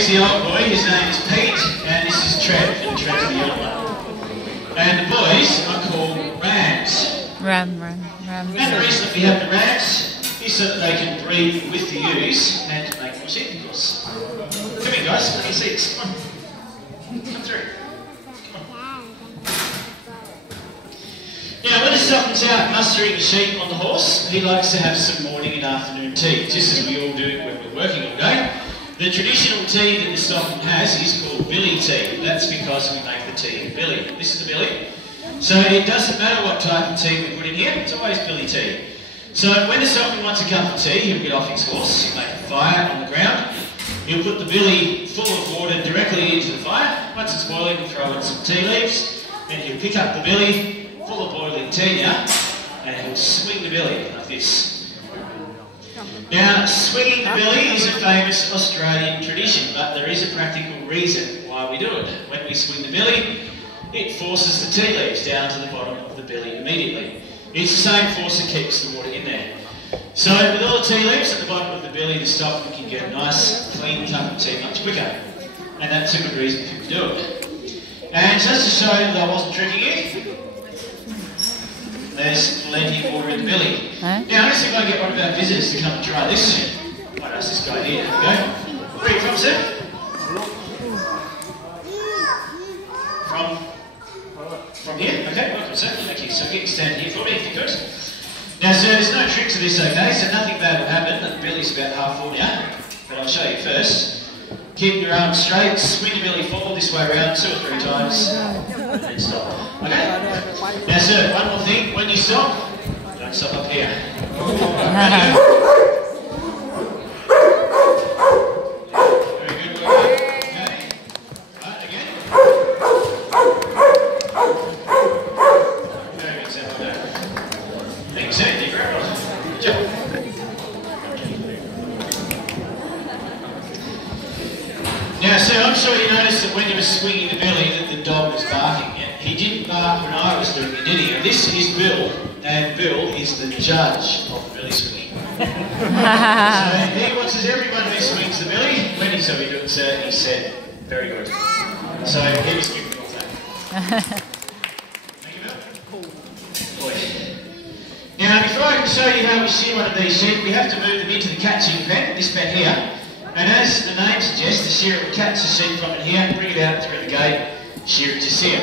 he's the old boy, his name is Pete, and this is Trev, and Trev's the young one. And the boys are called rams. Ram. And the reason that we have the rams is so that they can breed with the ewes and make more sheep, of course. Come in, guys, let me see this. Come on. Come through. Come on. Now, when the stockman's out mustering the sheep on the horse, he likes to have some morning and afternoon tea, just as we all do when we're working all day. The traditional tea that the stockman has is called billy tea. That's because we make the tea in billy. This is the billy. So it doesn't matter what type of tea we put in here, it's always billy tea. So when the stockman wants a cup of tea, he'll get off his horse, he'll make a fire on the ground, he'll put the billy full of water directly into the fire. Once it's boiling, he'll throw in some tea leaves, then he'll pick up the billy, full of boiling tea now, and he'll swing the billy like this. Now, swinging the billy is a famous Australian tradition, but there is a practical reason why we do it. When we swing the billy, it forces the tea leaves down to the bottom of the billy immediately. It's the same force that keeps the water in there. So with all the tea leaves at the bottom of the billy, the stockman can get a nice, clean cup of tea much quicker. And that's a good reason for him to do it. And just to show that I wasn't tricking you, there's plenty of water in the billy. Huh? Now, let's see if I can get one of our visitors to come and try this. Might ask this guy here. There we go. Where are you from, sir? From here? Okay, welcome, sir. Thank you. So get you stand here for me if you could. Now, sir, there's no trick to this, okay? So nothing bad will happen. The billy's about half full now. But I'll show you first. Keep your arms straight, swing the belly forward this way around 2 or 3 times, and then stop. Okay? Now, sir, one more thing. When you stop, don't stop up here. Ready? Very good work. Okay. Right, again. Very good, sir. Well done. Thank you, sir. Thank you very much. Good job. Now, sir, I'm sure you noticed that when you were swinging the billy that the dog was barking. He didn't bark when I was doing it, did he? And this is Bill, and Bill is the judge of the billy swinging. So he watches everyone who swings the billy. When he saw me do it, sir, he said, very good. So he was giving me all that. Thank you, Bill. Boy. Now, before I can show you how we shear one of these sheep, we have to move them into the catching pen, this pen here. And as the name suggests, the shearer will catch the sheep from it here, bring it out through the gate, shear it to shear.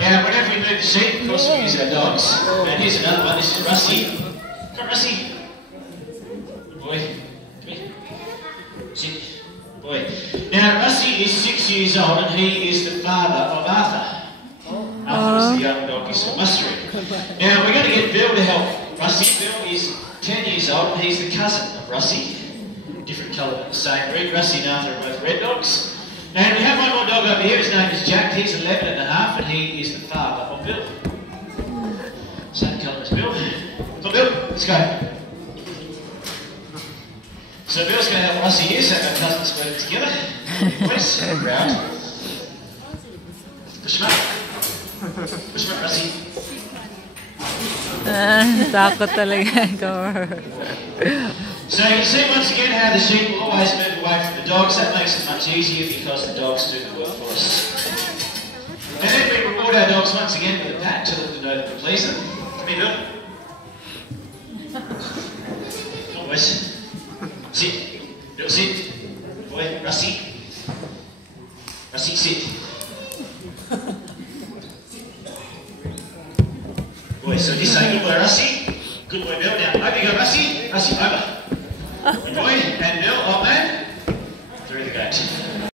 Now, whenever we move the sheep, of course we use our dogs. And here's another one, this is Rusty. Come on, Rusty. Good boy. Come here. Sit. Good boy. Now, Rusty is 6 years old and he is the father of Arthur. Arthur is the young dog you saw mustering. Now, we're going to get Bill to help Rusty. Bill is 10 years old and he's the cousin of Rusty. Different colour but the same breed. Rusty and Arthur are both red dogs. And we have one more dog over here, his name is Jack, he's 11 and a half and he is the father of Bill. Same colour as Bill. So Bill, let's go. So Bill's going to help Rusty here, so our cousins work together. Please, round. Push him up. Push him up, Rusty. Takot talaga. So you can see once again how the sheep will always move away from the dogs. That makes it much easier because the dogs do the work for us. And then we reward our dogs once again with a pat to let them know that we please them. Come here, Bill. Come on, boys. Sit. Bill, sit. Good boy. Rusty. Rusty, sit. Boy, so this ain't Rusty. Good boy, Bill. Now, over you go, Rusty. Rusty, over. Good boy. And Bill,